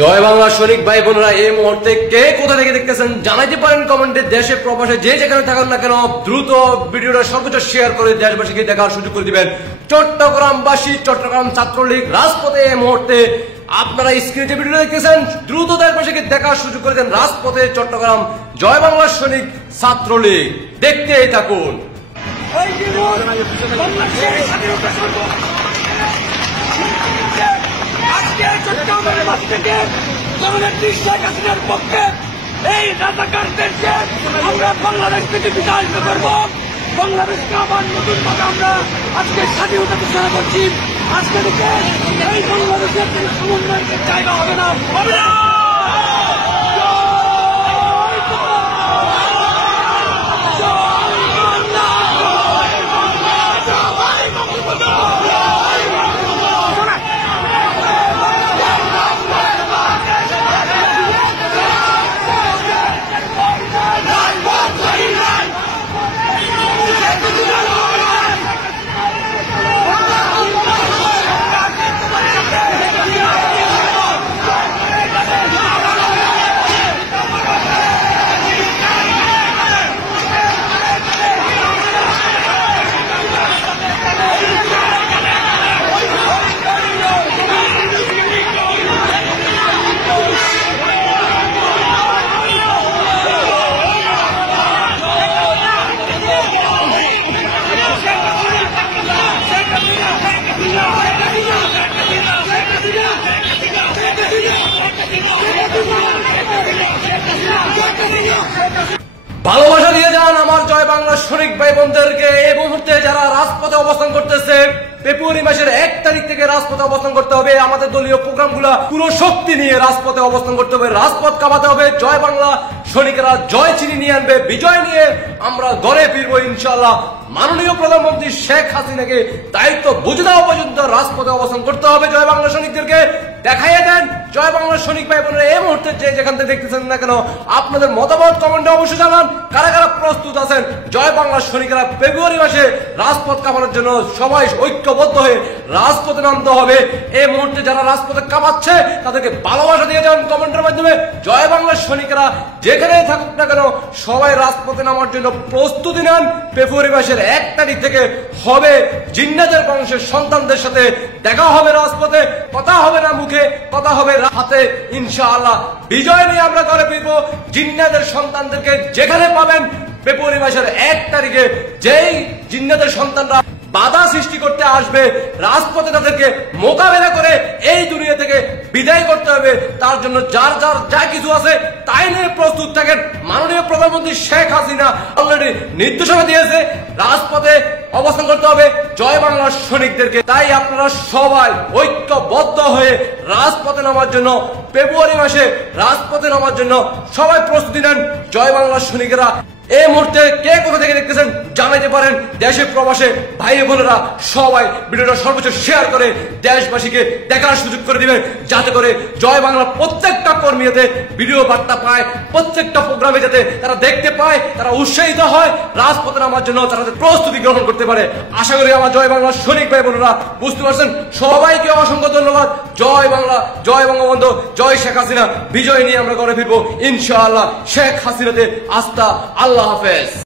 জয় বাংলা সৈনিক ভাই বোনেরা, এই মুহূর্তে কে কোথা থেকে দেখতেছেন জানাইতে পারেন কমেন্টে। দেশে প্রবাসে যে যেখানে থাকুন না কেন দ্রুত ভিডিওটা সর্বোচ্চ শেয়ার করে দেশবাসীকে দেখার সুযোগ করে দিবেন। চট্টগ্রামবাসী, চট্টগ্রাম ছাত্রলীগ রাজপথে এই মুহূর্তে আপনারা স্ক্রিনে ভিডিও দেখতেছেন, দ্রুত দেশবাসীকে দেখার সুযোগ করে দেন। রাজপথে চট্টগ্রাম জয় বাংলা সৈনিক ছাত্রলীগ, দেখতেই থাকুন। পক্ষে এই রাজাকারদেরকে আমরা বাংলাদেশ থেকে বিতাড়িত করব। বাংলাদেশকে আবার নতুন ভাবে আমরা আজকে স্বাধীনতা ঘোষণা করছি। আজকে থেকে এই বাংলাদেশের সমন্বয়ের জায়গা হবে না, হবে না। ভালোবাসা দিয়ে যান আমার জয় বাংলা সৈনিক ভাই বোনদেরকে। এই মুহূর্তে যারা রাজপথে অবস্থান করতেছে, ফেব্রুয়ারি মাসের 1 তারিখ থেকে রাজপথে অবস্থান করতে হবে। আমাদের দলীয় প্রোগ্রামগুলা পুরো শক্তি নিয়ে রাজপথে অবস্থান করতে হবে, রাজপথ কাঁপাতে হবে। জয় বাংলা সৈনিকেরা জয় চিনি নিয়ে আনবে, বিজয় নিয়ে আমরা ঘরে ফিরবো ইনশাআল্লাহ। মাননীয় প্রধানমন্ত্রী শেখ হাসিনাকে দায়িত্ব বুঝে দেওয়া পর্যন্ত রাজপথে অবস্থান করতে হবে। জয় বাংলা সৈনিকদেরকে দেখাইয়ে দেন। জয় বাংলা সৈনিক ভাই বোনেরা, এই মুহূর্তে যে যেখান থেকে দেখতেছেন না কেন আপনাদের মতামত কমেন্টে অবশ্যই জানান। কারা কারা প্রস্তুত আছেন জয় বাংলা সৈনিকেরা ফেব্রুয়ারি মাসে রাজপথ কাঁপানোর জন্য? সবাই ঐক্যবদ্ধ হয়ে রাজপথে নামতে হবে। এই মুহূর্তে যারা রাজপথে কাঁপাচ্ছে তাদেরকে ভালোবাসা দিয়ে যান কমেন্টের মাধ্যমে। জয় বাংলা সৈনিকেরা যেখানে থাকুক না কেন সবাই রাজপথে নামার জন্য প্রস্তুতি নেন। ফেব্রুয়ারি মাসের 1 তারিখ থেকে হবে জিন্নাতের বংশের সন্তানদের সাথে দেখা হবে রাজপথে। কথা হবে না মুখে, কথা হবে হাতে। ইনশাআল্লাহ বিজয় নিয়ে আমরা ঘরে ফিরবো। জিন্নাতের সন্তানদেরকে যেখানে পাবেন ফেব্রুয়ারি মাসের 1 তারিখে, যেই জিন্নাতের সন্তানরা বাধা সৃষ্টি করতে আসবে রাজপথে তাদেরকে মোকাবেলা করে এই দুনিয়া থেকে বিদায় করতে হবে। তার জন্য যার যার যা কিছু আছে তাই নিয়ে প্রস্তুত থাকেন। মাননীয় প্রধানমন্ত্রী শেখ হাসিনা অলরেডি নির্দেশনা দিয়েছে, রাজপথে অবস্থান করতে হবে জয় বাংলার সৈনিকদেরকে। তাই আপনারা সবাই ঐক্যবদ্ধ হয়ে রাজপথে নামার জন্য, ফেব্রুয়ারি মাসে রাজপথে নামার জন্য সবাই প্রস্তুতি নেন। জয় বাংলার সৈনিকেরা এই মুহূর্তে কে কোথা থেকে দেখতেছেন জানাইতে পারেন। দেশে প্রবাসে ভাই বোনেরা সবাই ভিডিওটা সর্বোচ্চ শেয়ার করে দেশবাসীকে দেখার সুযোগ করে দিবেন, যাতে করে জয় বাংলা প্রত্যেকটা কর্মী যাতে ভিডিও বার্তা পায়, প্রত্যেকটা প্রোগ্রামে যাতে তারা দেখতে পায়, তারা উৎসাহিত হয়, রাজপথে নামার জন্য তারা প্রস্তুতি গ্রহণ করতে পারে। আশা করি আমার জয় বাংলা সৈনিক ভাই বোনেরা বুঝতে পারছেন। সবাইকে অসংখ্য ধন্যবাদ। জয় বাংলা, জয় বঙ্গবন্ধু, জয় শেখ হাসিনা। বিজয় নিয়ে আমরা ঘরে ফিরবো ইনশাআল্লাহ। শেখ হাসিনাতে আস্থা। আল্লাহ হাফেজ।